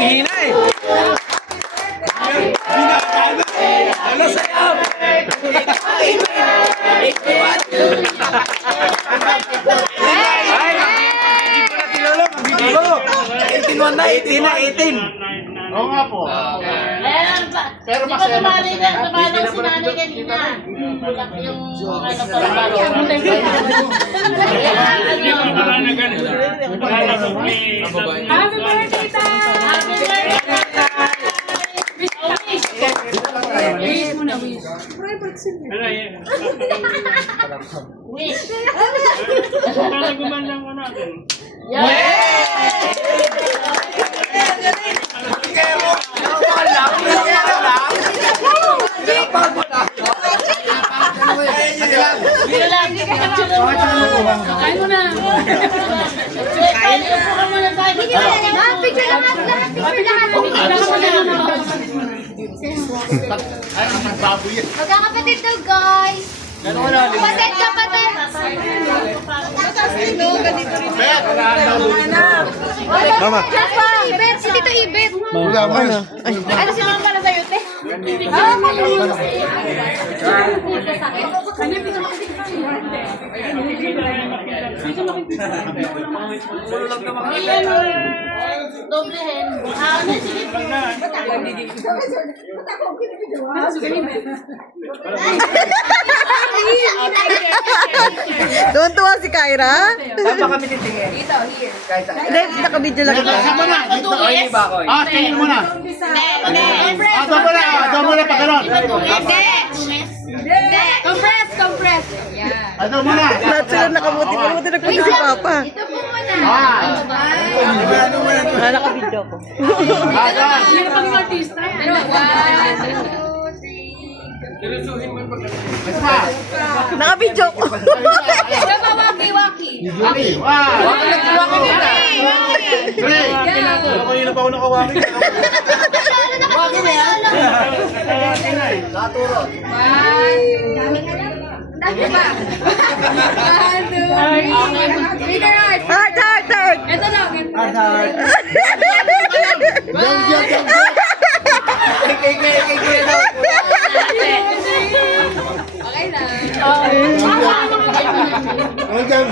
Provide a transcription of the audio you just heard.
hina eh. Binakana. Ano sayap? Ay, hindi ko na kilala. Magbibiro. 18 na, 18 na, 18. Oo nga po. Pero mas tumali na si nanay kanina. Bulak yung ano pala. Happy birthday, Ta! Happy birthday! Wish mo na, wish. Wish. Gumandang ko natin. Kain mo na. Kain mo na tayo. Picture lang ako lahat. Magkakapatid daw, guys. Kapatid, kapatid. Mama. Just pa, Ibet. Si Tito Ibet. Wala mo na. Ano si Mama para sa'yo, te? Doblehin. Tuwan-tuwa si Kyra. Saan ba kami titingin? Hindi, nakabidyo lang ito. Saan mo na? Ay, hindi ba ako eh? Tingin mo na. Doon mo na. Doon mo na pagkaroon. Compress, compress. Doon mo na. Lahat sila nakamuti-muti nagpunta si Papa. Ito po muna. Nakabidyo ko. Nakabidyo ko. Waki-waki. Kanina pa ako nakawaki. Naturo. Heart, heart, heart. Ito na. Okay na. Ano dyan?